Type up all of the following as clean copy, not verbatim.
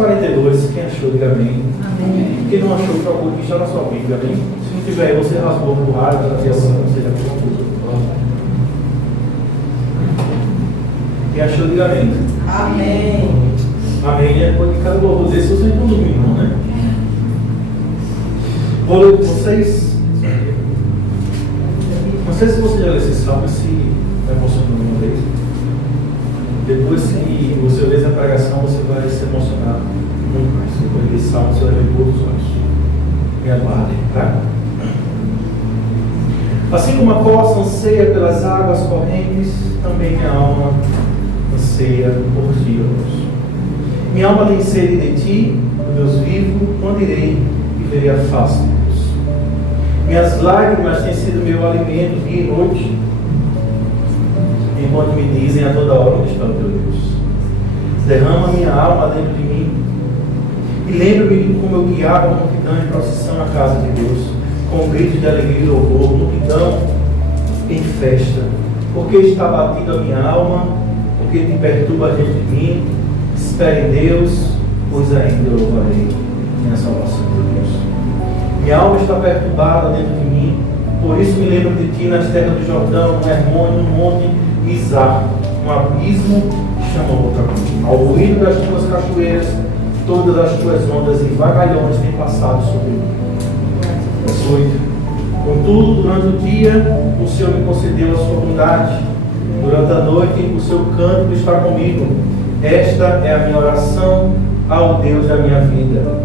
42, quem achou, diga amém. Amém. Quem não achou, procure que está na sua Bíblia, amém. Se não tiver aí, você rasgou no ar, para ver assim, não seja confuso. Quem achou, diga amém. Amém. Amém, né? Depois de cada louvor desse, vocês não dormem, não, né? Vou ler com vocês. Não sei se você já leu esse salmo, se emocionou uma vez. Depois que você ler essa pregação, você vai se emocionar muito mais. Depois desse salmo, você vai ver todos os olhos. Me aguardem, tá? Assim como a costa anseia pelas águas correntes, também minha alma anseia por ti, ó Deus. Minha alma tem sede de ti, Deus vivo, quando irei e verei a face de Deus. Minhas lágrimas têm sido meu alimento dia e noite, enquanto me dizem a toda hora onde está o teu Deus. Derrama minha alma dentro de mim e lembra-me de como eu guiava a multidão em procissão na casa de Deus, com gritos de alegria e louvor, multidão em festa. Porque está batida a minha alma, porque te perturba dentro de mim. Espere em Deus, pois ainda eu louvarei minha salvação de Deus. Minha alma está perturbada dentro de mim, por isso me lembro de ti nas terras do Jordão, no Hermônio, no monte Mizar, um abismo que chama outra coisa. Ao ruído das tuas cachoeiras, todas as tuas ondas e vagalhões têm passado sobre mim. Verso 8. Contudo, durante o dia, o Senhor me concedeu a sua bondade. Durante a noite, o seu canto está comigo. Esta é a minha oração ao Deus da minha vida.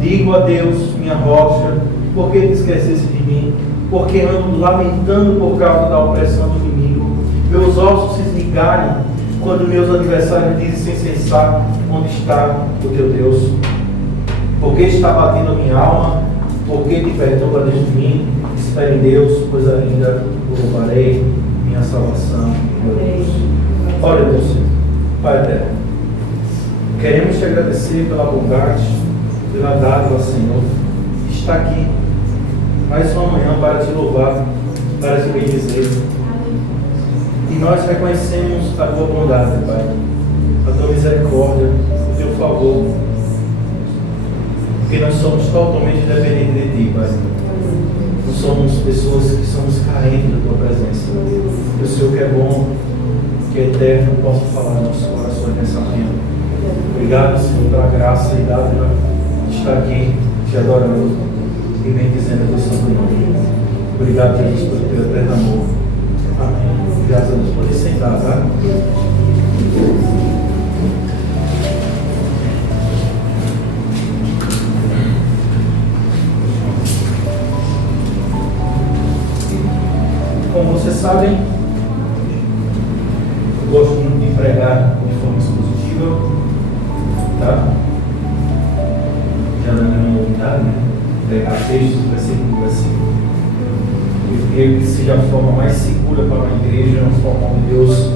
Digo a Deus, minha rocha, por que te esqueceste de mim? Porque ando lamentando por causa da opressão do inimigo. Meus ossos se esmigalham quando meus adversários dizem sem cessar: onde está o teu Deus? Porque está batendo a minha alma? Porque te perturba dentro de mim? Espere em Deus, pois ainda louvarei minha salvação, meu Deus. Olha, Deus, Pai eterno, queremos te agradecer pela bondade, pela dádiva, Senhor, que está aqui mais uma manhã para te louvar, para te bendizer. E nós reconhecemos a tua bondade, Pai, a tua misericórdia, o teu favor, porque nós somos totalmente dependentes de ti, Pai. Nós somos pessoas que somos carentes da tua presença. Que o Senhor que é bom, que é eterno, possa falar nos nossos corações nessa manhã. Obrigado, Senhor, pela graça e dádiva de estar aqui, te adorando e bendizendo a teu santo nome. Obrigado, Jesus, pelo teu eterno amor. Amém. Graças a Deus. Pode sentar, tá? Como vocês sabem, eu gosto muito de pregar de forma expositiva, tá? Já não é uma novidade, né? Pregar textos, versículo por versículo. Eu creio que seja a forma mais segura para uma igreja, a forma onde Deus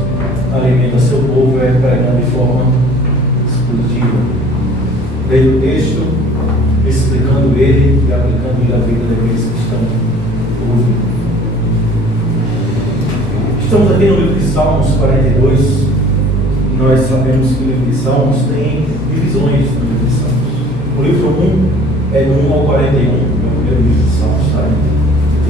alimenta seu povo, é pregando de forma expositiva. Lendo o texto, explicando ele e aplicando ele à vida daqueles que estão ouvindo. Estamos aqui no livro de Salmos 42, e nós sabemos que o livro de Salmos tem divisões no livro de Salmos. O livro 1 é do 1 ao 41, é o primeiro livro de Salmos, tá?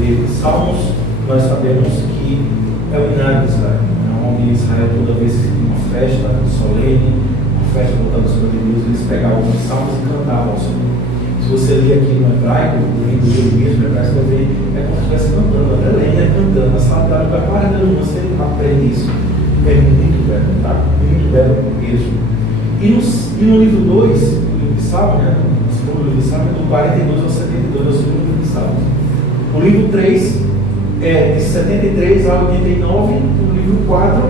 E Salmos, nós sabemos que é o hinário de Israel, onde Israel, toda vez que tinha uma festa solene, uma festa voltada sobre Deus, eles pegavam os salmos e cantavam ao Senhor. Se você ler aqui no hebraico, no livro de Jeremias, no hebraico, você vai ver, é como se estivesse cantando, até Lênia cantando, a sala vai guardando, você aprende isso. É muito belo, tá? Muito belo mesmo. E no livro 2, o livro de Salmos, né? O segundo livro de Salmos, do 42 ao 72, é o segundo livro de Salmos. O livro 3 é de 73 a 89, o livro 4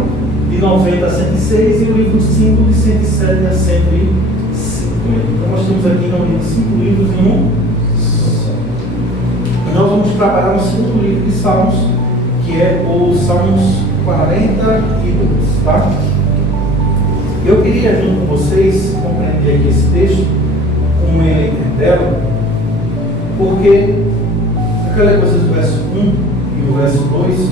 de 90 a 106 e o livro 5 de 107 a 150. Então nós estamos aqui reunindo 5 livros em um só. E nós vamos trabalhar no segundo livro de Salmos, que é o Salmos 42, tá? Eu queria junto com vocês compreender aqui esse texto, como ele é belo, porque aquela coisa do verso 1 e o verso 2,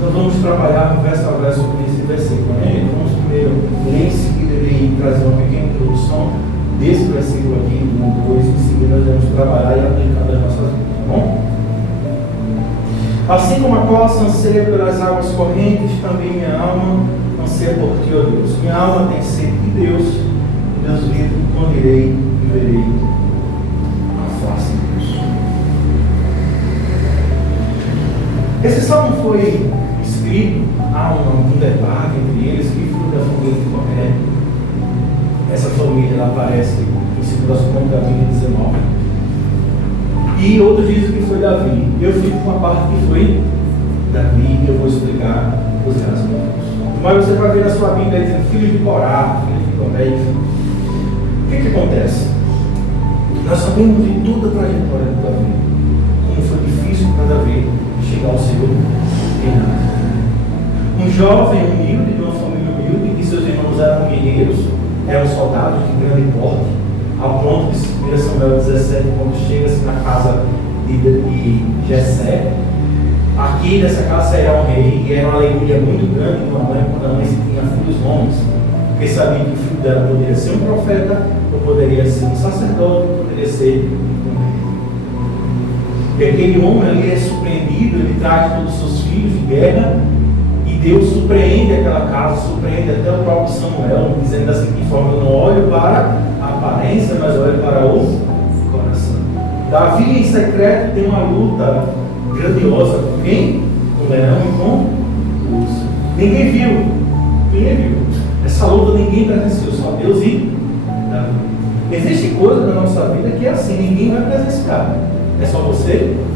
nós vamos trabalhar verso a verso com esse versículo. Vamos primeiro ler, em seguida ele trazer uma pequena introdução desse versículo aqui, do 2, em seguida nós vamos trabalhar e aplicar nas nossas vidas, tá bom? Assim como a corça anseia pelas águas correntes, também minha alma anseia por ti, ó Deus. Minha alma tem sede de Deus, e Deus vivo, quando irei e verei a face de Deus. Esse salmo foi escrito, há um debate entre eles, que foi da família de Coré. Essa família ela aparece em 2 Crônicas 19. E outros dizem que foi Davi. Eu fico com a parte que foi Davi e eu vou explicar os razões. Mas você vai ver na sua Bíblia dizendo filho de Corá, filho de Coré. O que acontece? Nós sabemos de toda a trajetória de Davi, como foi difícil para Davi chegar ao seu reinado. Um jovem humilde, de uma família humilde, que seus irmãos eram guerreiros, eram soldados de grande porte, ao ponto de 1 Samuel 17, quando chega-se na casa de Jessé, aqui nessa casa sairá um rei, e era uma alegria muito grande de uma mãe quando a mãe se tinha filhos homens, porque sabia que o filho dela poderia ser um profeta, ou poderia ser um sacerdote, ou poderia ser um rei. E aquele homem ali é surpreendido, ele traz todos os seus filhos de guerra, e Deus surpreende aquela casa, surpreende até o próprio Samuel, dizendo da seguinte forma: eu não olho para a aparência, mas olho para o coração. Davi em secreto tem uma luta grandiosa com quem? Com o leão e com o urso. Ninguém viu. Essa luta ninguém presenciou, só Deus e Davi. Existe coisa na nossa vida que é assim, ninguém vai presenciar. É só você e Deus.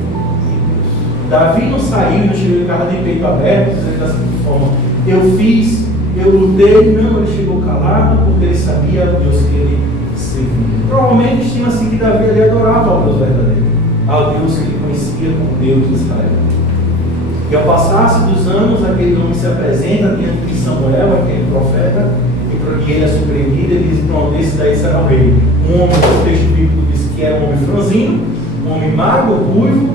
Davi não saiu, não chegou em casa de peito aberto, dizendo da seguinte forma: eu fiz, eu lutei. Não, ele chegou calado porque ele sabia o Deus que ele servia. Provavelmente estima-se que Davi ali adorava ao Deus verdadeiro, ao Deus que ele conhecia como Deus de Israel. E ao passar-se dos anos, aquele homem se apresenta diante de Samuel, aquele profeta, e ele é surpreendido e diz: pronto, esse daí será o rei. Um homem, o texto bíblico diz que era um homem franzino, um homem magro, ruivo,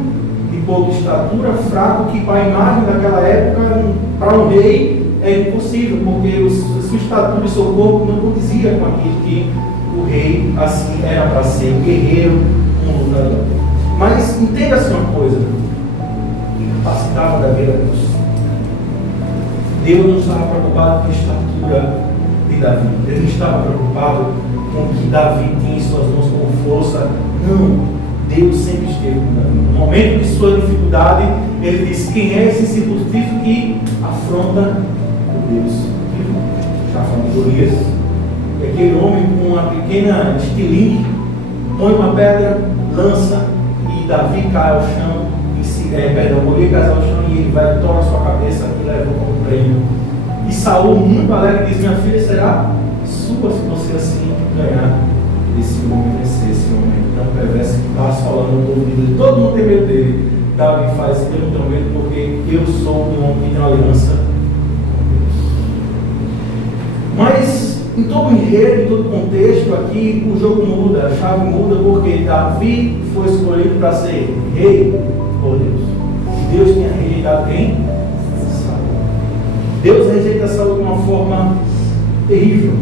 de pouca estatura, fraco, que para a imagem daquela época, para um rei, é impossível, porque sua estatura e seu corpo não condizia com aquilo que o rei assim era para ser, um guerreiro, um lutador. Mas entenda-se uma coisa, que capacitava Davi a Deus. Deus não estava preocupado com a estatura de Davi. Deus não estava preocupado com o que Davi tinha em suas mãos como força. Não, Deus sempre esteve com Davi. No momento de sua dificuldade, ele diz: quem é esse incircunciso que afronta o Deus vivo? Já falando de Golias. E aquele homem com uma pequena estilingue põe uma pedra, lança, e Davi cai ao chão, Golias cai ao chão e ele vai, toma a sua cabeça e leva como prêmio. E Saul, muito alegre, diz: minha filha será sua se você assim ganhar desse homem, vencer esse homem tão perverso que está assolando todo mundo. Todo mundo tem medo dele. Davi faz: eu não tenho medo porque eu sou um homem que tem uma aliança com Deus. Mas em todo o enredo, em todo o contexto aqui, o jogo muda, a chave muda, porque Davi foi escolhido para ser rei por Deus. E Deus tinha rejeitado quem? Saul. Deus rejeita Saul de uma forma terrível.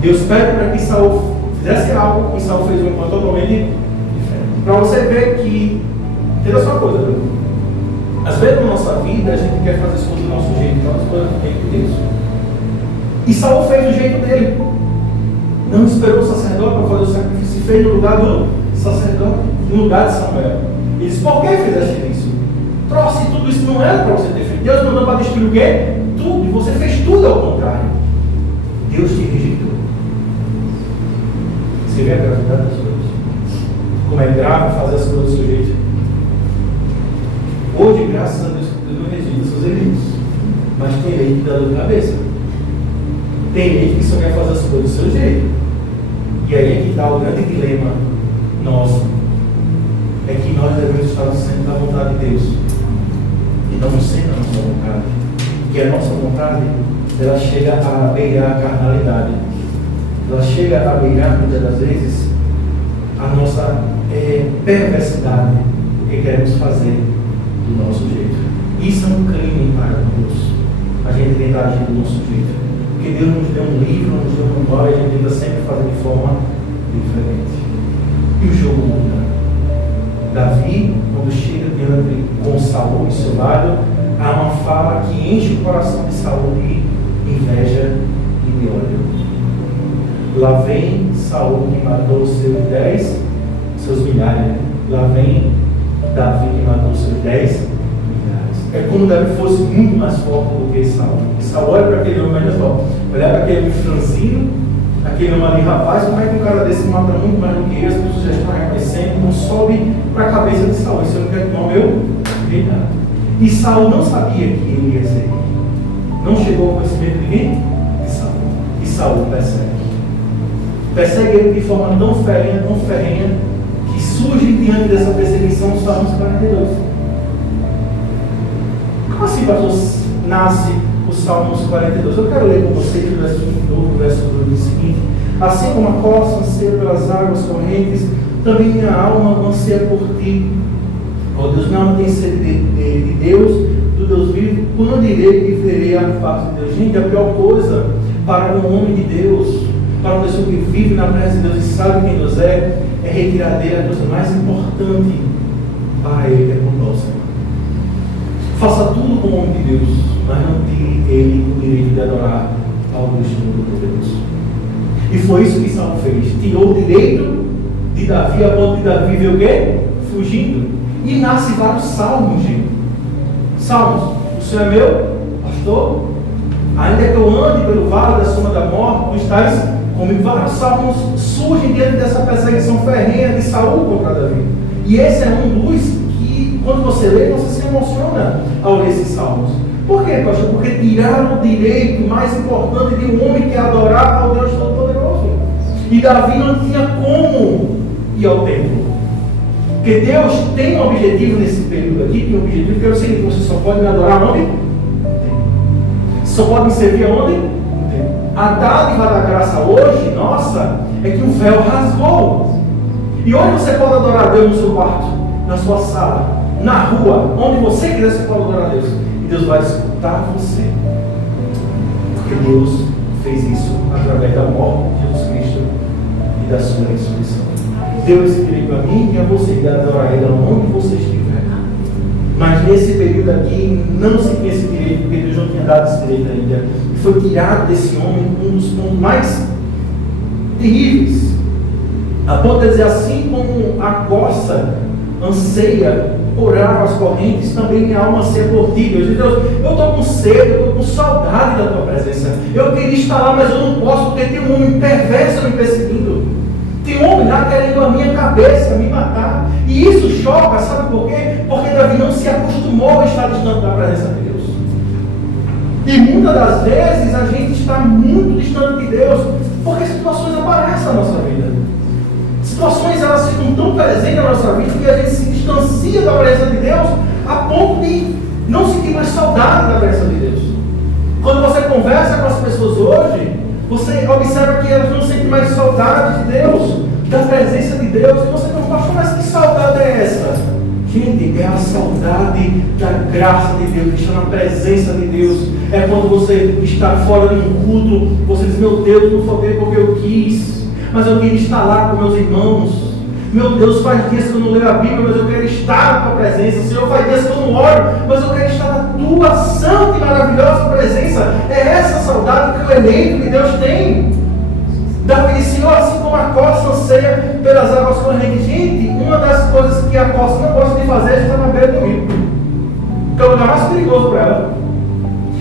Deus pede para que Saul fizesse algo e Saul fez uma coisa totalmente diferente. Para você ver que, entenda só uma coisa, viu? Às vezes na nossa vida a gente quer fazer as coisas do nosso jeito, então as coisas do jeito de Deus. E Saul fez do jeito dele. Não esperou o sacerdote para fazer o sacrifício, fez no lugar do sacerdote, no lugar de Samuel. Ele disse: por que fizeste isso? Trouxe tudo isso, não era para você ter feito. Deus mandou para destruir o quê? Tudo. E você fez tudo ao contrário. Deus te rejeitou. Você vê a gravidade das coisas? Como é grave fazer as coisas do seu jeito. Hoje, graças a Deus, Deus não rejeita seus inimigos. Mas tem lei que dá dor de cabeça. Tem gente que só quer fazer as coisas do seu jeito. E aí é que está o grande dilema nosso. É que nós devemos estar sempre na vontade de Deus. E não sempre na nossa vontade. Porque a nossa vontade, ela chega a beirar a carnalidade. Ela chega a beirar, muitas das vezes, a nossa perversidade. Porque queremos fazer do nosso jeito. Isso é um crime para Deus. A gente tentar agir do nosso jeito. Porque Deus nos deu um livro, nos deu um manual e a gente tenta sempre fazer de forma diferente. E o jogo muda. Davi, quando chega diante com Saul e seu lado, há uma fala que enche o coração de Saul de inveja e de ódio. Lá vem Saul que matou seus milhares. Lá vem Davi que matou seus 10 milhares. É como Davi fosse muito mais forte do que Saul. E Saul olha para aquele homem, olha só, olha para aquele franzino, aquele homem ali, rapaz, como é que um cara desse mata muito mais do que eu? As pessoas já estão reconhecendo, então sobe para a cabeça de Saul. Você não quer tomar o meu reinado. E Saul não sabia que ele ia ser. Não chegou ao conhecimento de quem? De Saul. E Saul persegue. Persegue ele de forma tão ferrenha, que surge diante dessa perseguição os Salmos 42. Como assim, pastor, nasce os Salmos 42? Eu quero ler com vocês o verso 22, o verso 2 do seguinte: assim como a costa anseia pelas águas correntes, também minha alma anseia por ti. Ó Deus, minha alma tem sede de Deus, do Deus vivo. Por onde irei que verei a face de Deus? Gente, a pior coisa para um homem de Deus, para uma pessoa que vive na presença de Deus e sabe quem Deus é retirar dele a coisa mais importante para ele, que é conosco. Faça tudo como homem de Deus, mas não tire ele o direito de adorar ao Deus Todo-Poderoso. E foi isso que Saul fez. Tirou o direito de Davi, a ponto de Davi ver o quê? Fugindo. E nasce vários salmos, gente. Salmos. O Senhor é meu pastor. Ainda que eu ande pelo vale da sombra da morte, tu estás comigo. Vários salmos surgem diante dessa perseguição ferrenha de Saul contra Davi. E esse é um dos que, quando você lê, você se emociona ao ler esses salmos. Por quê, pastor? Porque tiraram o direito mais importante de um homem que é adorar ao Deus Todo-Poderoso. E Davi não tinha como ir ao templo. Porque Deus tem um objetivo nesse período aqui, tem um objetivo que é o seguinte: você só pode me adorar onde? No templo. Só pode me servir aonde? No templo. A dádiva da graça hoje, nossa, é que o véu rasgou. E onde você pode adorar a Deus? No seu quarto, na sua sala, na rua, onde você quiser você pode adorar a Deus. E Deus vai escutar você. Porque Deus fez isso através da morte de Jesus Cristo e da sua ressurreição. Deu esse direito a mim e a você de adorar Ele onde você estiver. Mas nesse período aqui não se tinha esse direito, porque Deus não tinha dado esse direito ainda. E foi tirado desse homem um dos pontos mais terríveis. A ponto de dizer: assim como a costa anseia por águas correntes, também minha alma anseia por ti. Deus, eu estou com sede, eu estou com saudade da tua presença. Eu queria estar lá, mas eu não posso, porque tem um homem perverso me perseguindo. Tem um homem lá querendo a minha cabeça, me matar. E isso choca, sabe por quê? Porque Davi não se acostumou a estar distante da presença de Deus. E muitas das vezes a gente está muito distante de Deus, porque situações aparecem na nossa vida. Situações, elas ficam tão presentes na nossa vida que a gente se distancia da presença de Deus a ponto de não sentir mais saudade da presença de Deus. Quando você conversa com as pessoas hoje, você observa que elas não sentem mais saudade de Deus, da presença de Deus. E você pergunta: mas que saudade é essa? Gente, é a saudade da graça de Deus, que está na presença de Deus. É quando você está fora de um culto, você diz: meu Deus, não faltei porque eu quis, mas eu queria estar lá com meus irmãos. Meu Deus, faz dias que eu não leio a Bíblia, mas eu quero estar na tua presença. Senhor, faz dias que eu não oro, mas eu quero estar na tua santa e maravilhosa presença. É essa saudade que o eleito de Deus tem. Davi disse: Senhor, assim como a costa anseia pelas águas correntes. Gente, uma das coisas que a costa não gosta de fazer é estar na beira do rio, que é o lugar mais perigoso para ela.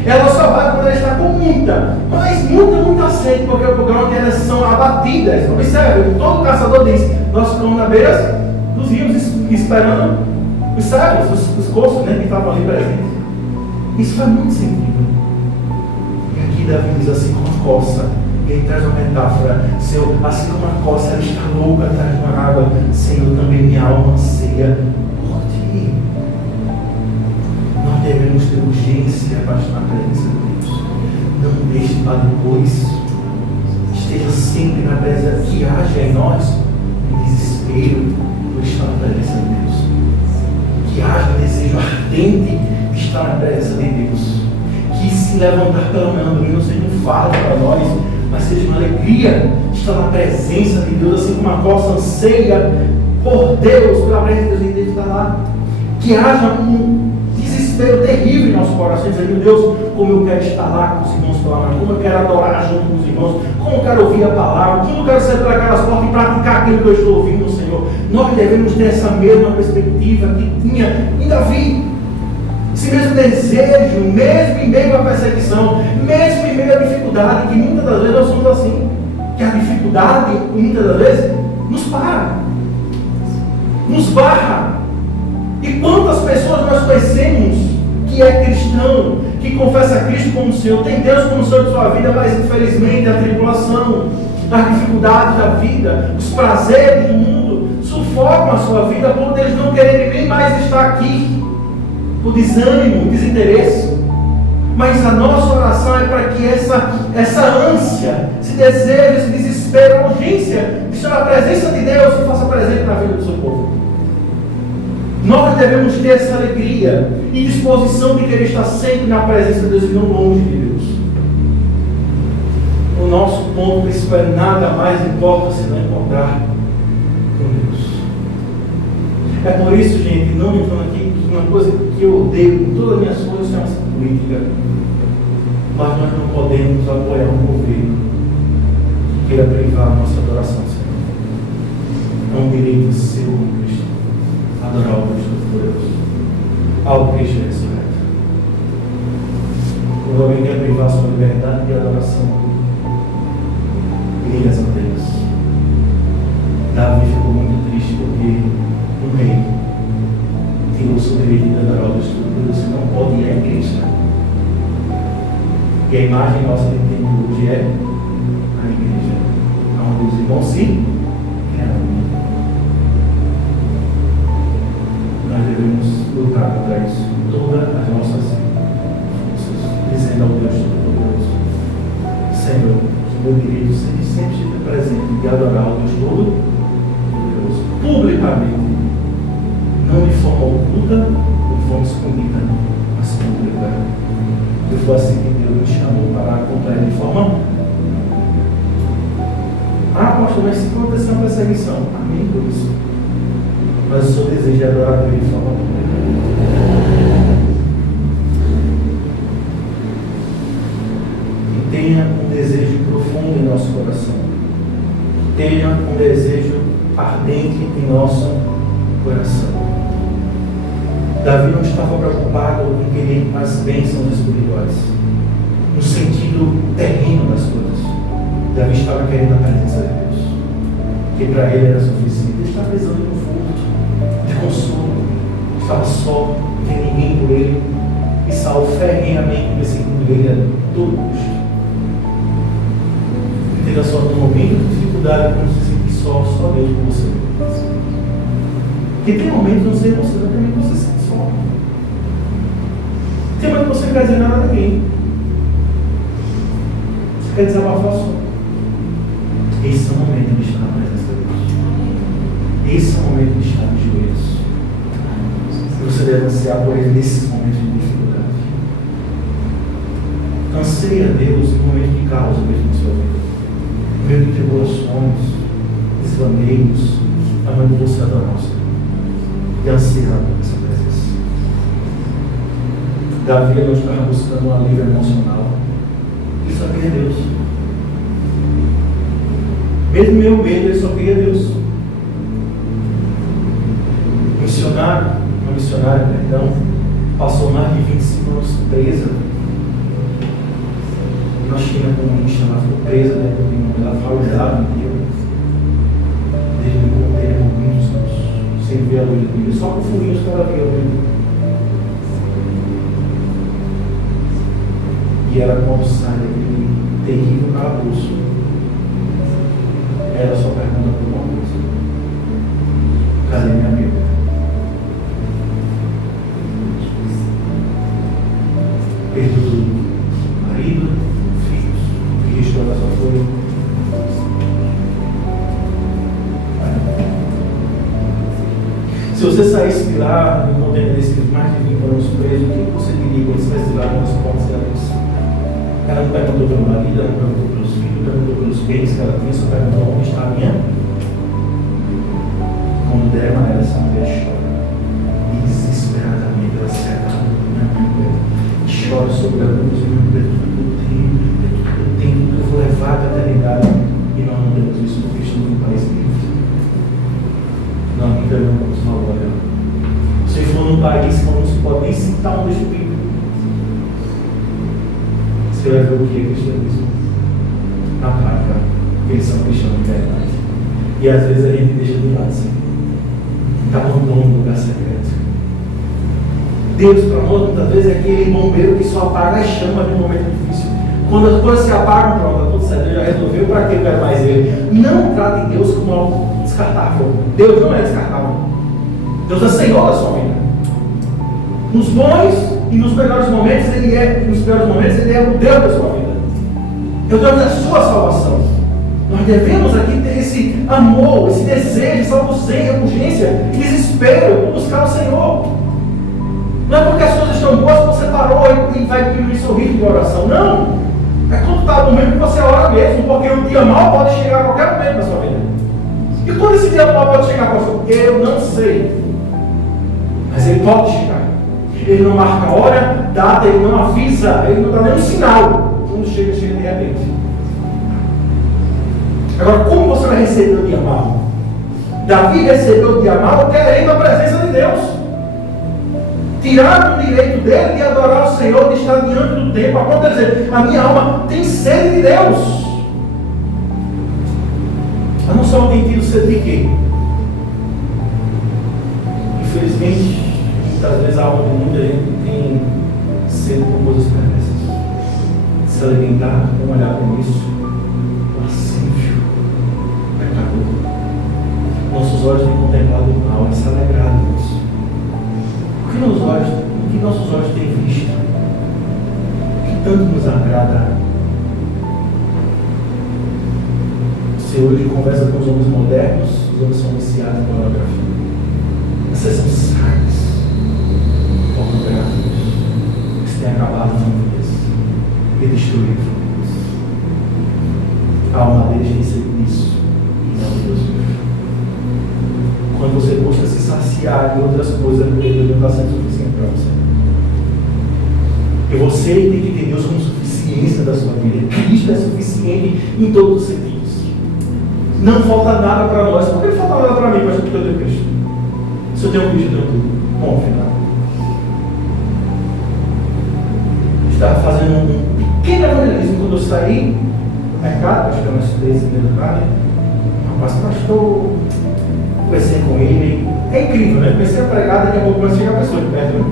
Ela só vai quando ela está com muita sede, porque é o lugar onde elas são abatidas. Observe, todo caçador diz: nós ficamos na beira dos rios esperando os servos, os coços, né, que estavam ali presentes. Isso faz muito sentido. E aqui Davi diz: assim como a costa. Ele traz uma metáfora: Senhor, assim como a costa ela está louca atrás de uma água, Senhor, também minha alma anseia por ti. Nós devemos ter urgência para estar na presença de Deus. Não deixe para depois. Esteja sempre na presença, que haja em nós um desespero por estar na presença de Deus. Que haja um desejo ardente de estar na presença de Deus. Que se se levantar pela manhã domingo não seja um fardo para nós, mas seja uma alegria de estar na presença de Deus, assim como a vossa anseia por Deus, pela presença de Deus, a gente deve estar lá. Que haja um desespero terrível em nossos corações, dizendo: Deus, como eu quero estar lá com os irmãos pela manhã, como eu quero adorar junto com os irmãos, como eu quero ouvir a palavra, como eu quero sair por aquelas portas e praticar aquilo que eu estou ouvindo, Senhor. Nós devemos ter essa mesma perspectiva que tinha em Davi. Esse mesmo desejo, mesmo em meio à perseguição, mesmo em meio à dificuldade, que muitas das vezes nós somos assim, que a dificuldade, muitas das vezes, nos para, nos barra. E quantas pessoas nós conhecemos que é cristão, que confessa Cristo como Senhor, tem Deus como Senhor de sua vida, mas infelizmente a tribulação, as dificuldades da vida, os prazeres do mundo sufocam a sua vida, por eles não quererem nem mais estar aqui, o desânimo, o desinteresse. Mas a nossa oração é para que essa ânsia, esse desejo, esse desespero, a urgência de estar na presença de Deus se faça presente na vida do seu povo. Nós devemos ter essa alegria e disposição de querer estar sempre na presença de Deus e não longe de Deus. O nosso ponto principal é: nada mais importa se não encontrar com Deus. É por isso, gente, não me falando aqui, uma coisa que eu odeio com todas as minhas forças é essa política. Mas nós não podemos apoiar um governo que queira privar a nossa adoração, Senhor. É um direito seu, cristão, adorar o Deus Todo-Poderoso, ao Cristo ressurreto. Quando alguém quer privar a sua liberdade de adoração, ligue as antenas. Davi ficou muito triste porque o rei tirou o seu direito de adorar o Deus Todo-Poderoso. Você não pode ir à igreja. E a imagem nossa que tem hoje é a igreja, onde os irmãos se reúnem. Nós devemos lutar contra isso, todas as nossas forças, dizendo ao Deus Todo-Poderoso: Senhor, que meu direito sempre esteja presente de adorar o Deus Todo-Poderoso, publicamente, não de forma oculta ou de forma escondida, mas pública. Que foi assim que Deus me chamou para acompanhar de forma. Pastor, mas se acontecer uma perseguição, amém por isso. Mas o seu desejo de adorar a Deus de forma pública. Que tenha um desejo profundo em nosso coração. Tenha um desejo ardente em nosso coração. Davi não estava preocupado em querer as bênçãos espirituais, no sentido terreno das coisas. Davi estava querendo a presença de Deus, que para ele era suficiente. Ele estava precisando de conforto, de consolo, estava só, não tinha ninguém por ele, e Saul ferrenhamente perseguindo ele a todo custo. Entenda só, no momento de dificuldade, quando você se sente só Deus com você. Porque tem momentos onde você não tem você se sente só. Tem momentos que você não quer dizer nada a ninguém. Você quer desabafar só. Esse é o momento de estar na presença de Deus. Esse é o momento de estar nos joelhos. E você deve ansiar por Ele nesses momentos de dificuldade. Anseia a Deus em momentos de caos mesmo na sua vida. Em meio de tribulações, desvaneios, aonde você adorar o Senhor. E ansiar essa presença. Davi não estava buscando um alívio emocional. Ele só queria Deus. Mesmo meu medo, ele só queria Deus. Uma missionária, passou mais de 25 anos presa na China comunista. Ela ficou presa dentro de uma alfaldeada um dia, desde o container por muitos anos, sem ver a luz do dia, só com furinhos que ela via. E ela, quando sai daquele terrível calabouço, ela só pergunta por uma coisa: cadê minha Bíblia? Perdeu tudo: marido, filhos, que restou da sua folha. Se você saísse de lá, no contexto desses mais de 20 anos preso, o que você diria quando você saísse de lá com as portas da luz? Ela não perguntou pelo marido, ela não perguntou pelos filhos, não perguntou pelos bens que ela tinha, só perguntou onde está a minha. Quando deram a ela, essa mulher chora. Desesperadamente, ela se agarra na Bíblia. Chora sobre a luz e não é tudo que eu tenho, que eu vou levar para a eternidade. E nós não temos isso porque estamos num país livre. Não, ainda não vamos falar dela. Se for num país que não se pode nem citar um texto bíblico, você vai ver o que é cristianismo na prática, porque eles são cristãos de verdade. E às vezes a gente deixa de lado assim. Está abandonando um lugar secreto. Deus para nós muitas vezes é aquele bombeiro que só apaga as chamas num momento difícil. Quando as coisas se apagam, pronto, está tudo certo, ele já resolveu, para que eu quero mais ele? Não trate Deus como algo descartável. Deus não é descartável. Deus é Senhor da sua vida. Nos bons e nos melhores momentos, Ele é, nos piores momentos, Ele é o Deus da sua vida. É o Deus da sua salvação. Nós devemos aqui ter esse amor, esse desejo, essa urgência e desespero por buscar o Senhor. Não é porque as coisas estão boas que você parou e vai diminuir seu ritmo de oração. Não. É quando está no momento que você ora mesmo, porque o dia mal pode chegar a qualquer momento na sua vida. E quando esse dia mal pode chegar, pastor? Eu não sei. Mas ele pode chegar. Ele não marca hora, data, ele não avisa, ele não dá nenhum sinal. Quando chega, chega de repente. Agora, como você vai receber o dia mal? Davi recebeu o dia mal querendo a presença de Deus. Tiraram o direito dele de adorar o Senhor, de estar diante do templo, a ponto de dizer, a minha alma tem sede de Deus. A nossa alma tem tido sede de quê? Infelizmente, muitas vezes a alma de muita gente tem sede por coisas perversas. Se alimentar, vamos olhar para isso, lascívio, pecador. Nossos olhos têm contemplado o mal e se alegrado nisso. O que nossos olhos têm visto? O que tanto nos agrada? Se hoje conversa com os homens modernos, os homens são viciados em pornografia. Essas são sites pornográficos que têm acabado famílias e destruído famílias. A alma deles tem sido isso e não Deus vive. Quando você busca se saciar de outras coisas, Deus não está sendo suficiente para você. E você tem que ter Deus como suficiência da sua vida. Cristo é suficiente em todos os sentidos. Não falta nada para nós. Por que não falta nada para mim? Porque eu tenho Cristo. Se eu tenho Cristo, eu tenho tudo. Bom, final. Estava fazendo um pequeno evangelismo quando eu saí do mercado, acho que era umas 3h30 da tarde. Rapaz, pastor, conversei com ele. É incrível, né? Comecei a pregar, daqui a pouco começa a chegar a pessoa de perto, né?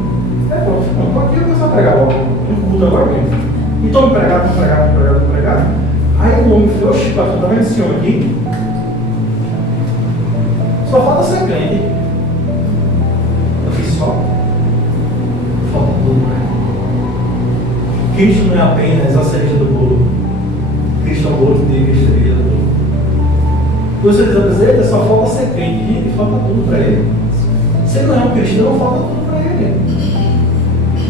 Pronto, não, estou aqui, eu começo a pregar logo. Um culto agora mesmo. Então, me pregar. Aí o homem falou, oxe, pastor, tá vendo esse homem aqui? Só falta ser crente. Eu fiz só. Falta tudo, né? Cristo não é apenas a cereja do bolo. Cristo é o bolo que tem, Cristo é a cereja do bolo. Você diz, eita, só falta ser crente. Gente, falta tudo para ele. Se ele não é um cristão, falta tudo para ele.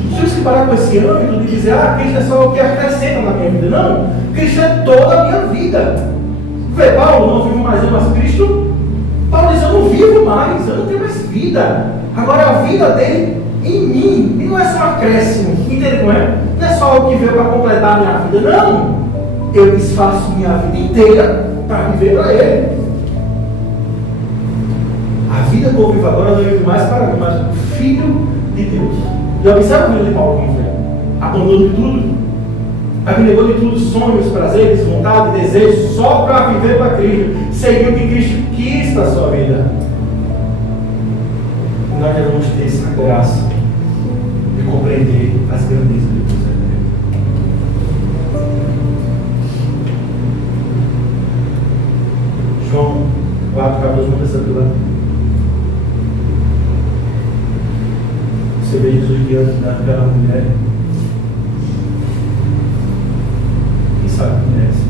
Não precisa se parar com esse âmbito de dizer, Cristo é só o que acrescenta na minha vida. Não, Cristo é toda a minha vida. Vê, Paulo, não vivo mais eu, mas Cristo. Paulo diz, eu não vivo mais, eu não tenho mais vida. Agora a vida dele em mim. E não é só um acréscimo, entende como é? Não é só algo que veio para completar a minha vida, não. Eu desfaço minha vida inteira para viver para ele. A vida que eu vivo agora não vivo mais para mim, mas o Filho de Deus. E observa a vida de Paulo como foi. Abandonou de tudo. Abnegou de tudo, sonhos, prazeres, vontade, desejos, só para viver para Cristo. Seguiu o que Cristo quis para a sua vida. E nós devemos ter essa graça de compreender as grandezas de Deus. João 4:14, vamos pensar pela. Você vê Jesus diante daquela mulher. Quem sabe que merece?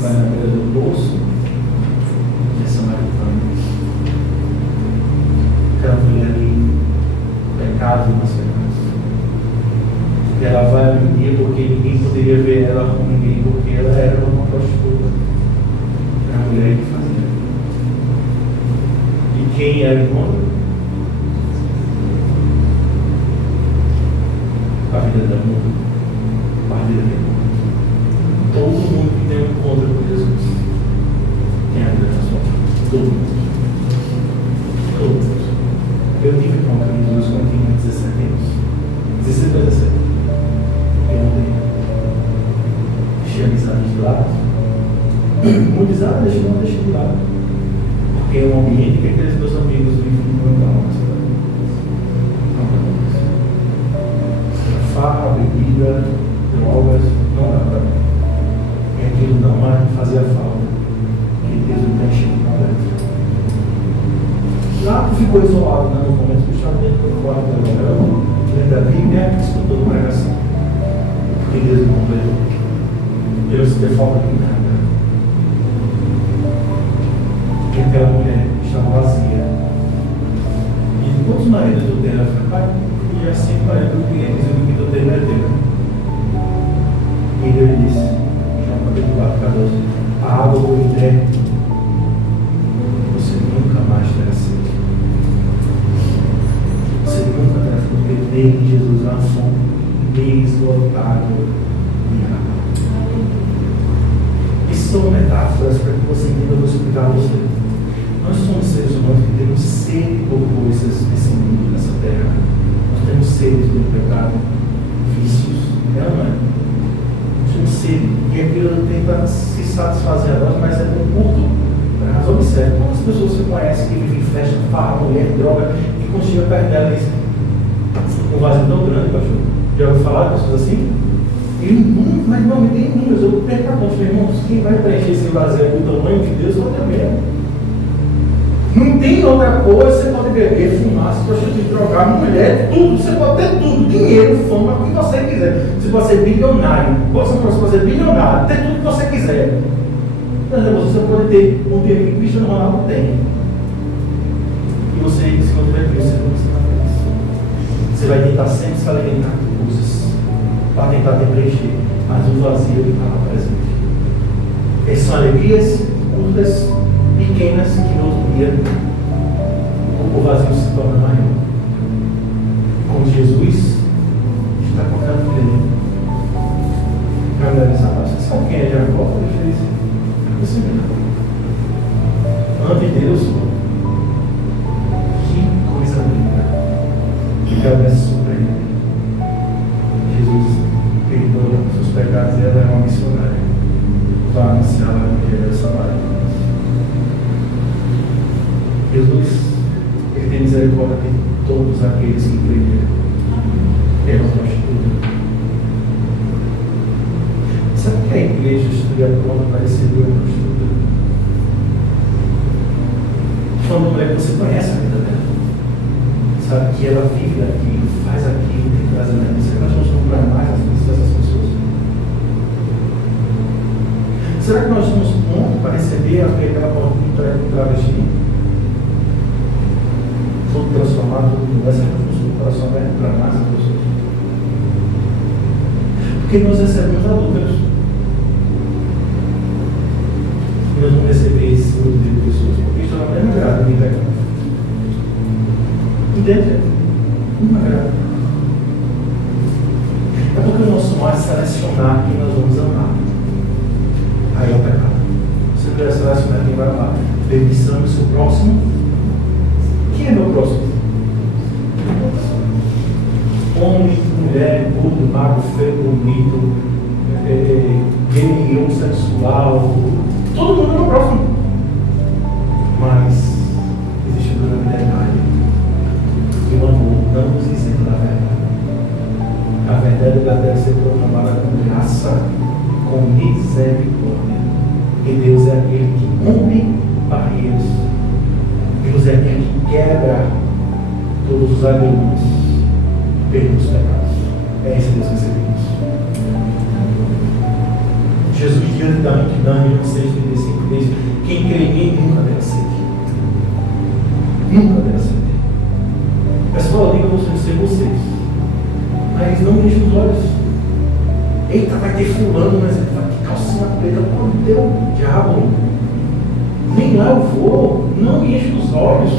Vai na beira do poço e é samaritana. Aquela mulher ali, pecado e mais pecados. E ela vai um dia poderia ver ela como ninguém, porque ela era uma prostituta. Era a mulher que fazia. E quem ela encontra? A vida da mundo. A vida dele. Todo mundo que tem um encontro com Jesus tem a vida transformada. Todo mundo. Todo mundo. Eu tive encontro com Jesus quando eu tinha 17 anos. 16 para 17. Eu mudei. Deixei a amizade de lado. Muito bizarro, deixei de lado. Porque é um ambiente que aqueles meus amigos vivem no local. Farra, bebida, drogas, não dá para mim. E aquilo não mais fazia falta. Que Deus me preencheu com dentro. Lá ficou isolado, né, no momento que eu estava dentro do quarto da novela, dentro da Bíblia, escutou uma pregação. Porque Deus me completou. Eu não sentia falta de nada. E aquela mulher estava vazia. E todos os maridos do dela falaram, pai, e assim para o cliente, o que do dele é dele. E Deus disse, João capítulo 4, 14, a água do der, você nunca mais terá sede. Você nunca terá sede, porque nele Jesus é uma fonte inesgotável de água. Isso são metáforas para que você entenda, eu vou explicar a você. Nós somos seres humanos que temos sede por coisas desse mundo, dessa terra. Nós temos sede pelo pecado, vícios, é ou não é? Nós temos sede, e aquilo tenta se satisfazer a nós, mas é por curto prazo. Observe, quantas pessoas você conhece que vivem em festa, farra, mulher, droga, e quando chega perto dela, diz, um vazio tão grande, pastor. Já ouviu falar de pessoas assim? Mas não, me tem números, eu perco a conta, irmãos, quem vai preencher esse vazio do tamanho de Deus, só Deus mesmo. Não tem outra coisa, você pode beber, fumar, se prostituir, drogar, mulher, tudo, você pode ter tudo, dinheiro, fama, o que você quiser. Você pode ser bilionário, você pode ser bilionário, ter tudo que você quiser. Você pode ter um dinheiro que Cristiano Ronaldo tem. E você, se não tiver Cristo, você não vai fazer isso. Você vai tentar sempre se alimentar com coisas, para tentar te preencher, mas o vazio está lá presente. Essas são alegrias curtas, pequenas, que no outro dia o vazio se torna maior. Como Jesus está colocando nele. Você sabe quem é Jacó? Ele fez você mesmo. Ante Deus, que coisa linda. Que cabeça surpreende. Jesus perdoa seus pecados e ela é uma missionária. Vai anunciar lá no dia dessa maravilha. Jesus, ele tem misericórdia de todos aqueles que creem. É uma prostituta. Sabe que a igreja estaria pronta para receber uma prostituta? Falando mulher que você conhece a vida dela. Sabe que ela vive daquilo, faz aquilo, tem casamento. Será que nós vamos comprar mais as coisas dessas pessoas? Será que nós somos prontos para receber aquela oportunidade de travesti? Todo transformado, todo mundo vai ser com o coração aberto para mais as pessoas. Porque nós recebemos adúlteros. E nós vamos receber esse grupo de pessoas. Porque isso não é uma grada de pecado. Entende? Uma grada. É porque o nosso mar é selecionar quem nós vamos amar. Aí é o pecado. Você quer selecionar quem vai amar. Permissão do seu próximo. Quem é meu próximo? Homem, mulher, gordo, magro, feio, bonito, gay, homossexual, todo mundo é meu próximo. Mas existe uma grande detalhe. E o amor não nos isenta da verdade. A verdade deve ser proclamada com graça, com misericórdia. E Deus é aquele que rompe barreiras. Deus é aquele que quebra todos os agrimentos, perdoa os pecados. É esse Deus que recebemos. Jesus, diante da multidão, em João 6,35, diz: quem crê em mim nunca terá sede. Nunca terá sede. Pessoal, eu digo a vocês, sei vocês, mas não me enchem os olhos. Eita, vai ter fulano, mas ele vai ter calcinha preta. Pô, deu diabo. Nem lá eu vou. Não me enche os olhos.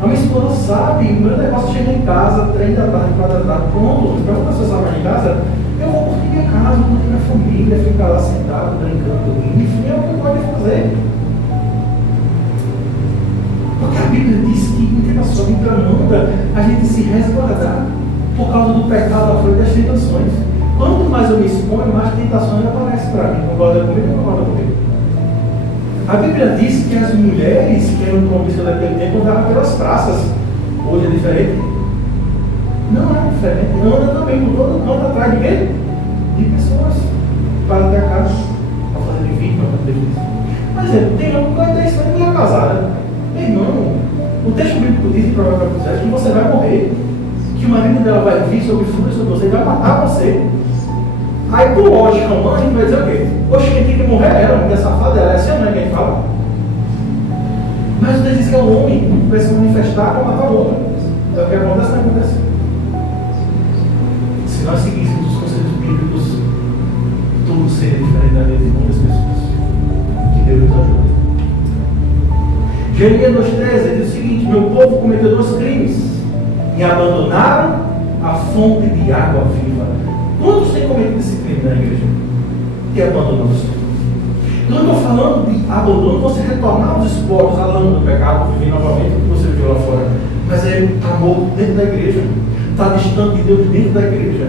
A minha esposa sabe, o meu negócio chega em casa, 3 da tarde, 4 da tarde, pronto. Pergunta se você vai em casa, eu vou curtir minha casa, vou curtir minha família, ficar lá sentado, brincando, enfim, é o que eu gosto de fazer. Porque a Bíblia diz que a sua Bíblia manda a gente se resguardar por causa do pecado, da flor e das tentações. Quanto mais eu me exponho, mais tentações aparecem para mim. Concorda comigo ou não concorda comigo? A Bíblia diz que as mulheres que eram promissas daquele tempo andavam pelas praças. Hoje é diferente? Não é diferente. Anda também por todo canto atrás de quê? De pessoas. Para ter a casa, para fazer de vítima, para fazer isso. Mas tem uma coisa dessa que não é casada. Meu irmão, o texto bíblico diz em Provérbios 7 que você vai morrer. Que o marido dela vai vir sobre fúria sobre você e vai matar você. Aí, por lógica humana, a gente vai dizer o quê? Poxa, quem tem que morrer é ela, porque a safada dela é assim, não é quem fala. Mas Deus diz que é o homem que vai se manifestar para matar o outro. É o que acontece, não acontece. Se nós seguíssemos os conceitos bíblicos, tudo seria diferente da vida de muitas pessoas. Que Deus nos ajude. Jeremias 2,13 diz o seguinte: meu povo cometeu 2 crimes e abandonaram a fonte de água viva. Quantos têm cometido esse crime na igreja? E abandonam os filhos. Não estou falando de abandono, você retornar aos esportes, à lama do pecado, viver novamente o que você viveu lá fora. Mas é amor dentro da igreja. Está distante de Deus dentro da igreja.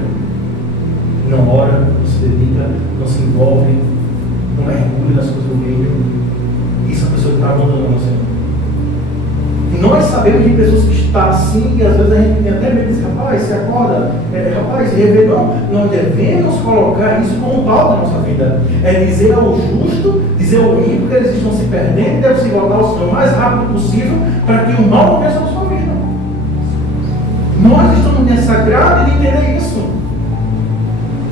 Não ora, não se dedica, não se envolve, não mergulha nas coisas do reino. Isso é a pessoa que está abandonando o Senhor. E nós sabemos de pessoas que estão assim, e às vezes a gente tem até medo de dizer, rapaz, você acorda, rapaz, rever. Não, nós devemos colocar isso como pauta da nossa vida. É dizer ao justo, dizer ao ímpio que eles estão se perdendo e devem se voltar ao Senhor o mais rápido possível para que o mal não vença na sua vida. Nós estamos nessa grade de entender isso.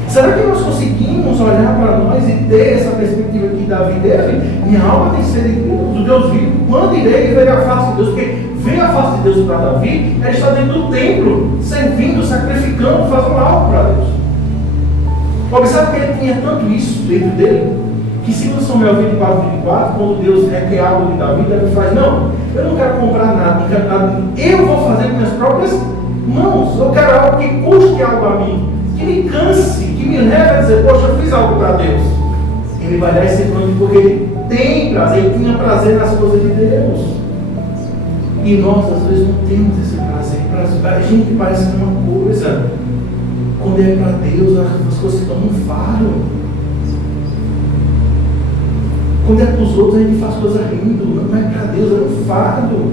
Será que nós conseguimos olhar para nós e ter essa perspectiva que Davi teve? Minha alma tem sede do Deus vivo. Quando irei ver a face de Deus? Porque ver a face de Deus para Davi, ele está dentro do templo, servindo, sacrificando, fazendo algo para Deus. Observe que ele tinha tanto isso dentro dele, que segundo Samuel 24, quando Deus requer algo de Davi, Davi faz, não, eu não quero comprar nada, não quero nada, eu vou fazer com minhas próprias mãos, eu quero algo que custe algo a mim, que me canse, que me leve a dizer, poxa, eu fiz algo para Deus. Ele vai dar esse plano porque ele tem prazer, ele tinha prazer nas coisas de Deus. E nós, às vezes, não temos esse prazer. Para a gente parece uma coisa. Quando é para Deus, as coisas se tornam um fardo. Quando é para os outros, a gente faz coisa rindo. Não é para Deus, é um fardo.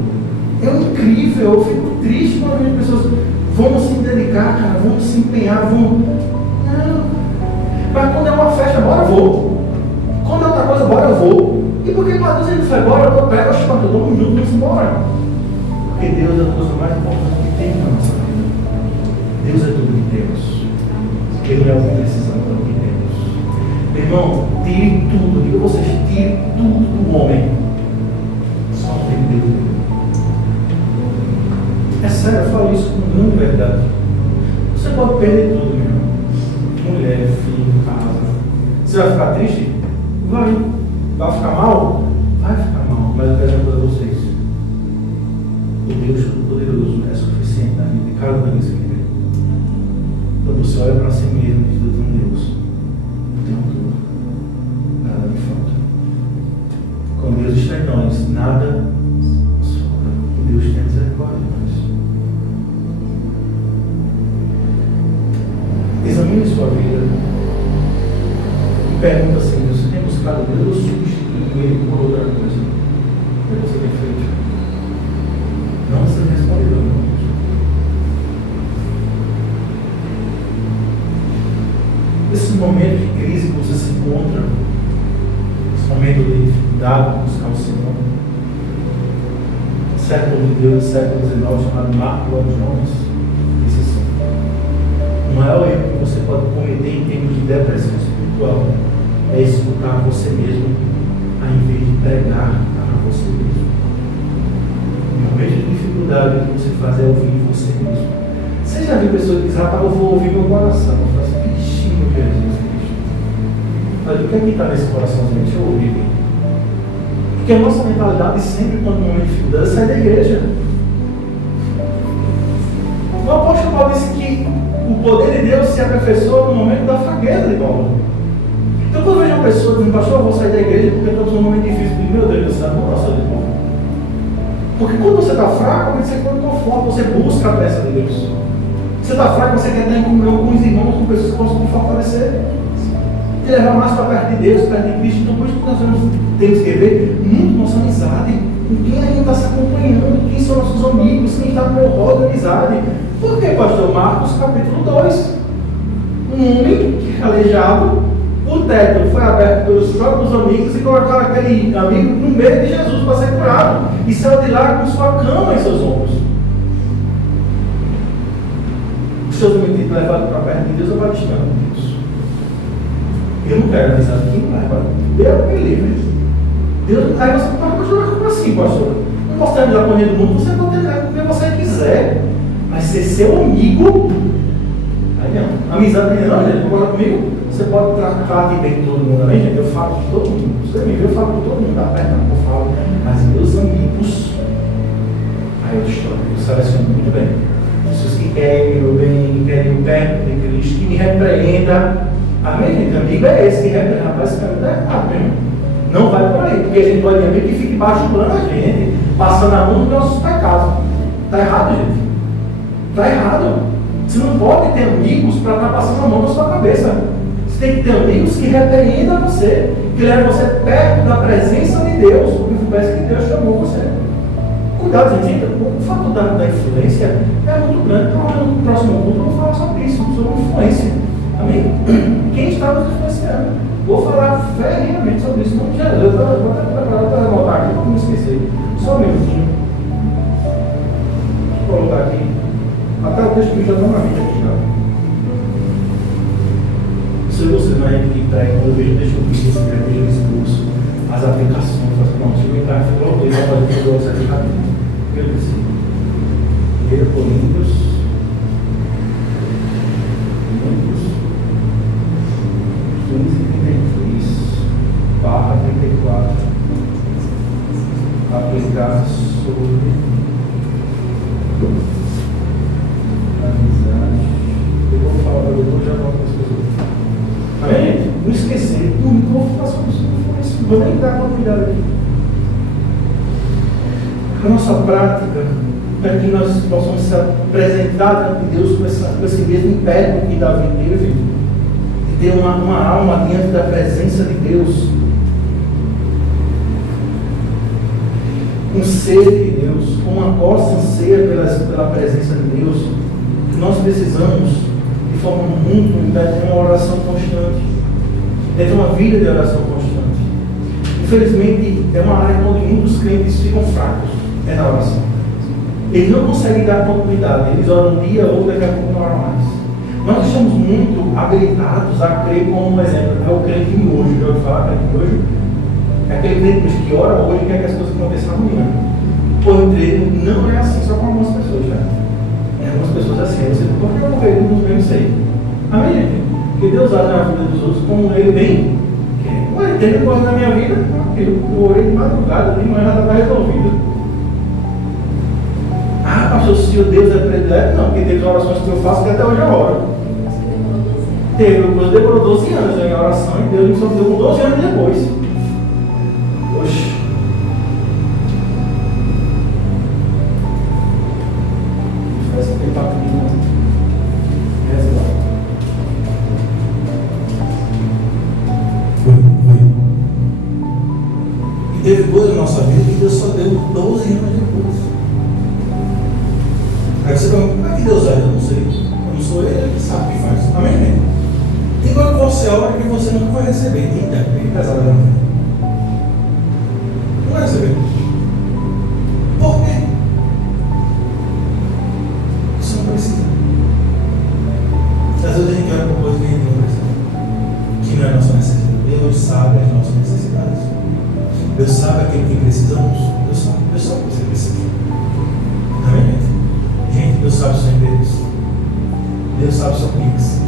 É incrível. Eu fico triste quando as pessoas vão se dedicar, cara, vão se empenhar, vão. Não. Mas quando é uma festa, bora, eu vou. Quando é outra coisa, bora, eu vou. E por que para Deus ele foi embora? Eu pego, eu todo mundo junto, vamos embora. Porque Deus é a coisa mais importante que tem na nossa vida. Deus é tudo que temos. Ele é o que precisamos, é o que temos. Meu irmão, tire tudo, diga vocês, tire tudo do homem. Só não tem Deus. É sério, eu falo isso com grande verdade. Você pode perder tudo, meu irmão. Mulher, filho, casa. Você vai ficar triste? Vai. Vai ficar mal? Vai ficar mal. Mas eu quero dizer para vocês. O Deus Todo-Poderoso é suficiente na vida de cada um deles que vem. Então você olha para si mesmo e diz, eu tenho um Deus. Eu tenho tudo. Nada me falta. Quando Deus está em nós, nada nos falta. E Deus tem misericórdia de nós. Examine sua vida e pergunta assim, você tem buscado Deus ou substituído Ele por outra coisa? O que você tem feito? Não se respondeu, não. Esse momento de crise que você se encontra, esse momento de dificuldade de buscar o Senhor, século de Deus, século XIX, chamado Mark Lloyd Jones, disse assim: o maior erro que você pode cometer em termos de depressão espiritual é escutar você mesmo, ao invés de pregar a você mesmo. O momento de dificuldade que você faz é ouvir você mesmo. Você já viu pessoas que dizem, rapaz, eu vou ouvir meu coração. Eu falo assim, vixe, meu Jesus Cristo. Mas o que é que está nesse coraçãozinho? Deixa eu ouvir aqui. Porque a nossa mentalidade sempre, quando o momento de dificuldade, sai da igreja. O apóstolo Paulo disse que o poder de Deus se aperfeiçoa no momento da fraqueza de Paulo. Então, quando eu vejo uma pessoa dizendo, pastor, eu vou sair da igreja porque estou num momento difícil, eu digo, meu Deus do céu, não posso sair de Paulo. Porque quando você está fraco, você quando eu estou forte, você busca a peça de Deus. Você está fraco, você quer estar em comunhão com os irmãos, com pessoas que possam fortalecer. Te levar mais para perto de Deus, perto de Cristo. Então, por isso que nós temos que ver muito nossa amizade. Com quem ainda está se acompanhando, quem são nossos amigos, quem está no meu rol de amizade. Por que, pastor? Marcos capítulo 2. Um homem aleijado, o teto foi aberto pelos próprios amigos e colocaram aquele amigo no meio de Jesus para ser curado. E saiu de lá com sua cama em seus ombros. Os seus momentos levados para perto de Deus ou para distante de Deus? Eu não quero amizade de quem leva. Deus me livre. Deus, aí você pode continuar como assim, pastor? Não posso ter amizade com ele do mundo, você pode ter amizade com quem você quiser. Mas ser seu amigo, aí não. Amizade não, gente, concorda comigo? Você pode tratar de bem todo mundo, amém, gente? Eu falo de todo mundo. Você me viu, eu falo de todo mundo, dá perto, eu falo. Mas meus amigos, aí eu seleciono muito bem. Pessoas que querem o bem, que querem o perto de Cristo, que me repreenda. Amém, gente? Amigo é esse que repreenda. Rapaz, esse caminho está errado, mesmo. Não vai por aí, porque a gente pode ter amigo que fique bajulando a gente, passando a mão nos nossos pecados. Está errado, gente. Está errado. Você não pode ter amigos para estar passando a mão na sua cabeça. Você tem que ter amigos que repreendam você, que levam você perto da presença de Deus, porque parece que Deus chamou você. Cuidado, gente. O fato da influência é muito grande. Provavelmente no próximo culto eu vou falar sobre isso, sobre influência. Amém? Quem está nos influenciando? Vou falar ferrenhamente sobre isso. Não, eu vou até preparar para anotar aqui, para não me esquecer. Só um minutinho. Deixa eu colocar aqui. Até o texto que já está na mídia aqui, tá? Se você não é que prega, eu vejo, deixa eu pedir esse vejo o discurso, as aplicações, não, deixa eu entrar aqui, eu vou fazer tudo isso aqui rapidinho. Eu disse, 1 Coríntios, 15:33/34, aplicar sobre amizade. Eu vou falar para depois, já volto para as pessoas. Amém, gente? Não esquecer, não vou fazer isso, não vou nem dar continuidade aqui. A nossa prática é que nós possamos se apresentar diante de Deus com esse mesmo império que Davi teve, de ter uma alma diante da presença de Deus, um ser de Deus, uma costa anseia pela presença de Deus, que nós precisamos, de forma muito unida, ter uma oração constante, ter uma vida de oração constante. Infelizmente, é uma área onde muitos crentes ficam fracos, é na oração. Eles não conseguem dar continuidade, eles oram um dia ou daqui a pouco não oram mais. Nós estamos muito habilitados a crer como um exemplo, é o crente miojo. Já ouviu falar crente miojo? É aquele crente que ora hoje e quer que as coisas aconteçam amanhã. Porém, não é assim só com algumas pessoas, né? Algumas pessoas assim, você por que eu não vejo nos bem sei? Amém, gente? Porque Deus age na vida dos outros como Ele bem quer. Ué, teve coisa na minha vida, eu orei de madrugada, de manhã já estava resolvido. Ah, pastor, se o Deus é predileto, não, porque teve orações que eu faço que até hoje eu oro. Teve, depois demorou 12 anos em oração e Deus me sobrou com 12 anos depois. Oxe. Faz aquele papinho. E teve coisa na nossa vida que Deus só deu 12 anos depois. Aí você pergunta, como é que Deus é? Eu não sei. Eu não sou Ele que sabe o que faz. Amém, amém? E quando você ora que você nunca vai receber. Eita, bem pesado, não. Não vai receber. Por quê? Você não precisa. Às vezes a gente ora por coisa que a gente não precisa. Que não é nossa necessidade. Deus sabe as nossas necessidades. Deus sabe aquilo que precisamos. Deus sabe o que você precisa. Amém, gente? Gente, Deus sabe o seu endereço. Deus sabe o seu Pix.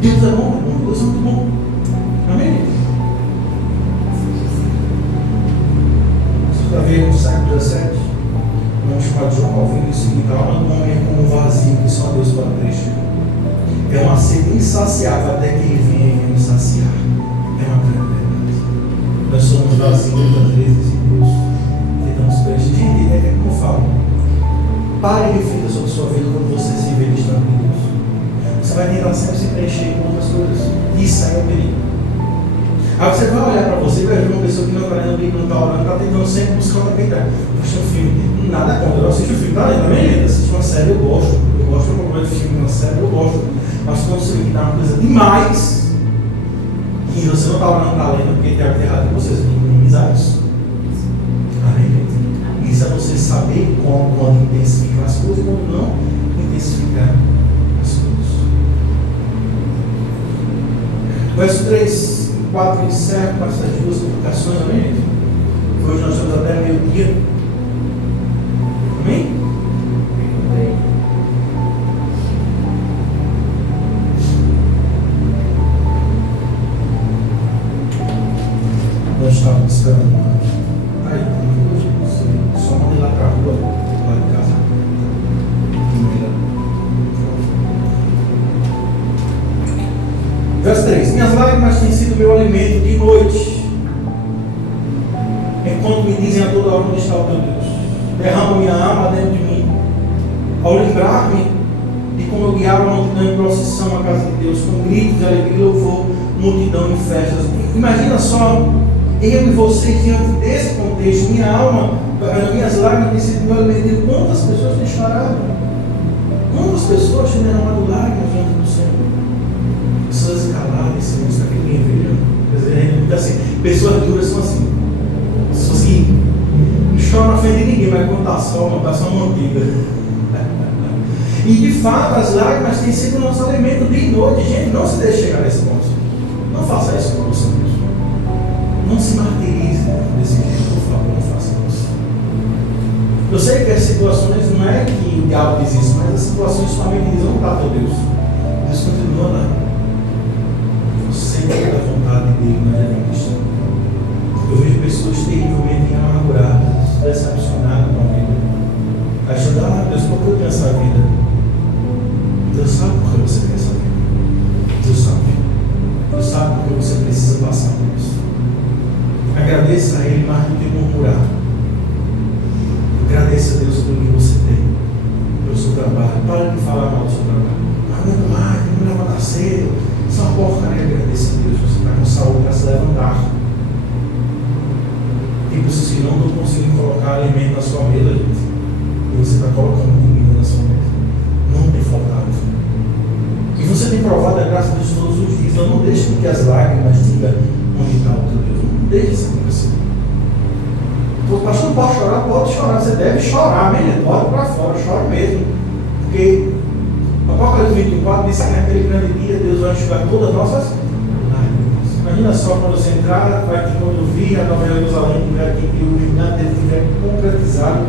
Deus é bom, Deus é muito bom. Amém? Você está vendo no século XVII, um homem chamado João Calvino disse o seguinte: a alma do homem é como um vazio que só Deus pode preencher. É uma sede insaciável até que Ele venha e venha nos saciar. É uma grande verdade. Nós somos vazios muitas vezes e Deus tentamos preencher. Gente, é como eu falo. Pare e reflita sobre a sua vida quando você se vê distante de Deus. Você vai tentar sempre se preencher com outras coisas. Isso aí é o perigo. Aí você vai olhar para você e vai ver uma pessoa que não está lendo a Bíblia, não está orando, está tentando sempre buscar outra coisa. Poxa, um filme, nada contra. Eu assisto o filme, tá lendo também? Assisto uma série, eu gosto. Eu gosto de problema de filme, uma série, eu gosto. Mas quando você vê que está uma coisa demais, e você não está orando, está lendo, porque tem algo errado, vocês têm que minimizar isso. Amém, gente? Isso é você saber quando intensificar as coisas e quando não intensificar as coisas. Verso 3, 4 encerra com essas duas publicações, amém, gente? Hoje nós estamos até meio-dia. Amém? Amém. Nós estávamos esperando. Aí, só mandei lá para a rua, lá em casa. Verso 3: minhas lágrimas têm sido meu alimento de noite, enquanto me dizem a toda hora onde está o teu Deus. Derrama minha alma dentro de mim, ao lembrar-me de como eu guiava a multidão em procissão à casa de Deus, com gritos de alegria e louvor, multidão em festas. Imagina só, eu e você diante desse contexto, minha alma, minhas lágrimas têm sido meu alimento. Quantas pessoas têm chorado? Quantas pessoas têm derramado lágrimas diante do Senhor? Pessoas escaladas, Senhor, está que ninguém veja. Assim, pessoas duras são assim. Pessoas que não choram na frente de ninguém, mas quando está sol, passa uma manteiga. E de fato, as lágrimas têm sido o nosso alimento dia e noite. Gente, não se deixe chegar nesse ponto. Não faça isso com você mesmo. Não se martirize desse jeito, por favor, não faça isso. Eu sei que as situações não é que o diabo diz isso, mas as situações somente dizem: onde está teu Deus? Deus continua lá. Sempre da vontade dele, mas é Cristo. Eu vejo pessoas terrivelmente amarguradas, decepcionadas com a vida, achando: Deus, por que eu tenho essa vida? Deus sabe por que você tem essa vida. Deus sabe. Deus sabe por que você precisa passar por isso. Agradeça a Ele mais do que murmurar. Agradeça a Deus pelo que você tem, pelo seu trabalho. Para de falar mal do seu trabalho. Não aguento mais, não me levantar cedo. Isso é uma porcaria. Agradeça a Deus. Você está com saúde para se levantar. Tem pessoas que não estão conseguindo colocar alimento na sua mesa, gente. E você está colocando comida na sua mesa. Não tem faltado. E você tem provado a graça de Deus todos os dias. Então não deixe que as lágrimas digam onde está o teu Deus. Não deixe isso acontecer. O pastor não pode chorar, pode chorar. Você deve chorar, amém? Bota para fora, chora mesmo. Porque Apocalipse 24 diz que naquele grande dia Deus vai enxugar todas as nossas lágrimas. Imagina só quando você entrar, vai que quando vir a Nova Jerusalém, tiver aqui que o reinado dele estiver concretizado,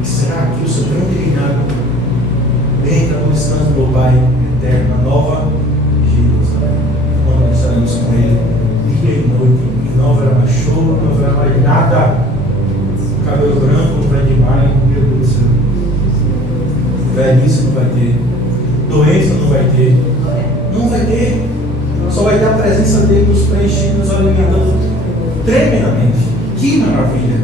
que será que o seu grande reinado entra no descanso do meu Pai eterno, na Nova Jerusalém, quando nós estaremos com Ele dia e noite, e não haverá mais choro, não haverá mais nada, cabelo branco não vai demais, meu Deus do céu, velhice não vai ter, doença não vai ter, não vai ter, só vai ter a presença dele nos preenchendo, nos alimentando tremendamente. Que maravilha!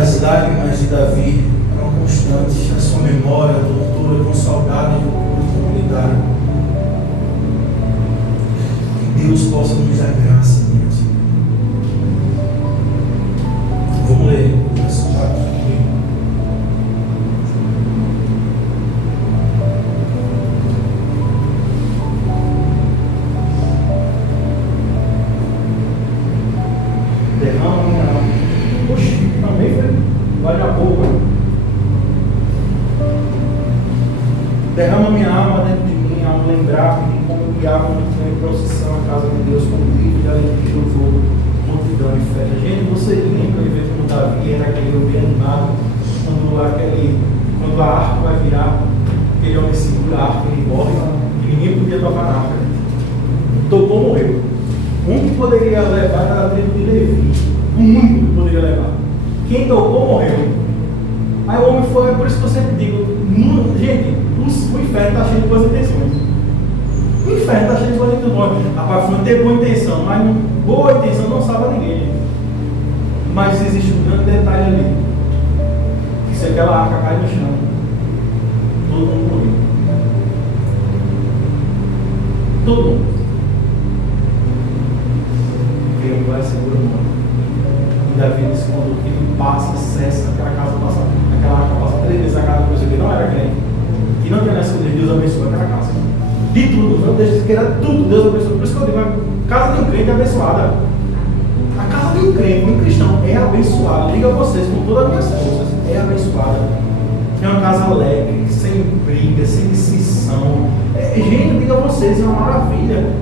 As lágrimas de Davi eram constantes, a sua memória, a tortura, com saudade do culto comunitário. Que Deus possa nos dar graça, minha filha. Vamos ler o verso 4 aqui. Derrama minha alma. Oxi, também foi. Vale a boca. Derrama minha alma dentro de mim, ao lembrar-me de como guiava em procissão a casa de Deus com grito de alegria e louvor, multidão e festa. Gente, você lembra de ver como Davi era aquele homem animado, quando a arca vai virar, aquele homem segura a arca e ele morre. podia tocar na arca. Tocou, morreu. Um que poderia levar era a tribo de Levi. O único que poderia levar. Quem tocou, morreu. Aí o homem foi, é por isso que eu sempre digo, gente, o inferno está cheio de boas intenções. O inferno está cheio de boas intenções. Rapaz, foi ter boa intenção, mas boa intenção não salva ninguém. Gente. Mas existe um grande detalhe ali. Que se aquela arca cai no chão, todo mundo morreu. Todo mundo. Quem vai segura o mundo. E Davi disse, quando ele passa, cessa, aquela arca passa 3 vezes a casa da pessoa que não era crente, que não tinha nascido de Deus, abençoou aquela casa. De tudo, não deixa que era tudo, Deus abençoou. Por isso que eu digo, a casa de um crente é abençoada. A casa de um crente, um cristão, é abençoada. Diga a vocês, com todas as minhas forças, é abençoada. É uma casa alegre, sem briga, sem distinção. Gente, diga a vocês, é uma maravilha.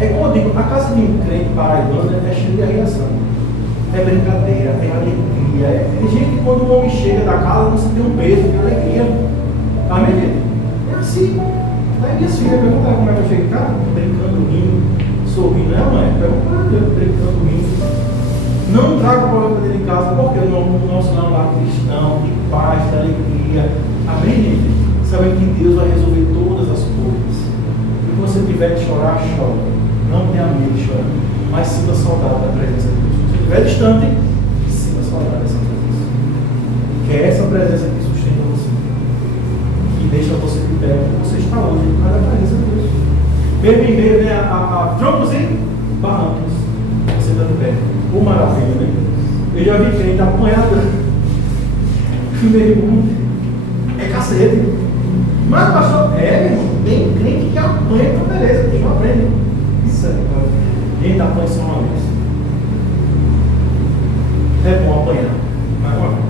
É como eu digo, a casa de um crente paraibano é cheia de reação. É brincadeira, é alegria. Gente, quando o homem chega da casa, você tem um peso de alegria. Amém, gente? É assim. Aí minhas filhas perguntaram como é que eu cheguei em casa, brincando, rindo, sorrindo, né, mãe? Perguntaram, brincando, rindo. Não traga problema para dentro de casa, porque o nosso lar cristão, de paz, de alegria. Amém, gente? Sabendo que Deus vai resolver todas as coisas. E quando você tiver de chorar, chora. Não tenha medo de chorar, mas sinta saudade da presença de Deus. Se estiver distante, sinta saudade dessa presença. Que é essa presença que sustenta você. Que deixa você de pé como você está hoje, por causa da presença de Deus. Mesmo em meio, né, a troncos e barrancos, você está de pé. Ô maravilha, né? Eu já vi crente apanhado. Meu irmão, é cacete. Mas, pastor, meu irmão, tem crente que apanha, então beleza, tem que aprender. Isso é legal. Gente, apanha só uma vez. É bom apanhar, mas uma vez.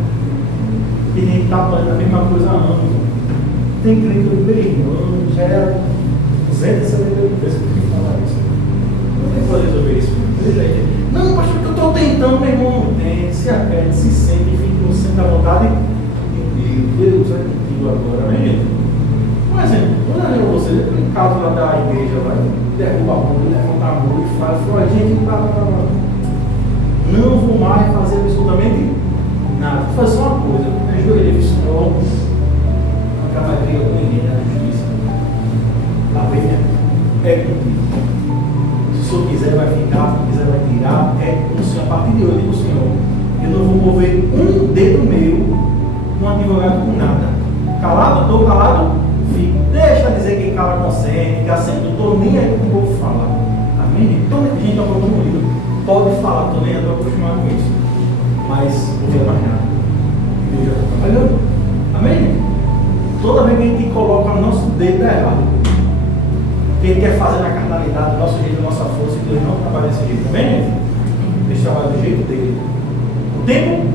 E gente está apanhando a mesma coisa há anos. Tem crente que meu irmão, já era 270 vezes que eu falar isso. Não tem como resolver isso. Não, pastor, que eu estou tentando, meu irmão, não tem. Se acredita, se sente, fica, sente à vontade. E Deus é contigo agora, amém? Por exemplo, quando eu lembro você, em caso lá da igreja, vai derrubar a mão, levanta a mão e fala, gente, não vou mais fazer absolutamente nada. Vou fazer só uma coisa, ajoelhei o Senhor, não acaba briga com ninguém na justiça. Tá bem? É contigo. Se o Senhor quiser, vai ficar, se quiser, vai tirar. É com o Senhor. A partir de hoje, eu digo, Senhor, eu não vou mover um dedo meu com um advogado com nada. Calado, estou calado, fico. Deixa dizer que cala consente, que assente, não estou nem aí com o povo falar. Amém? Então, gente, eu estou comigo. Pode falar, estou nem, estou acostumado com isso. Mas não vou mais nada. Deus já está trabalhando. Amém? Toda vez que a gente coloca o nosso dedo é errado. Que ele quer fazer na carnalidade, do nosso jeito, da nossa força, e Deus não trabalha desse jeito. Amém? Deixa trabalhar do jeito dele. O tempo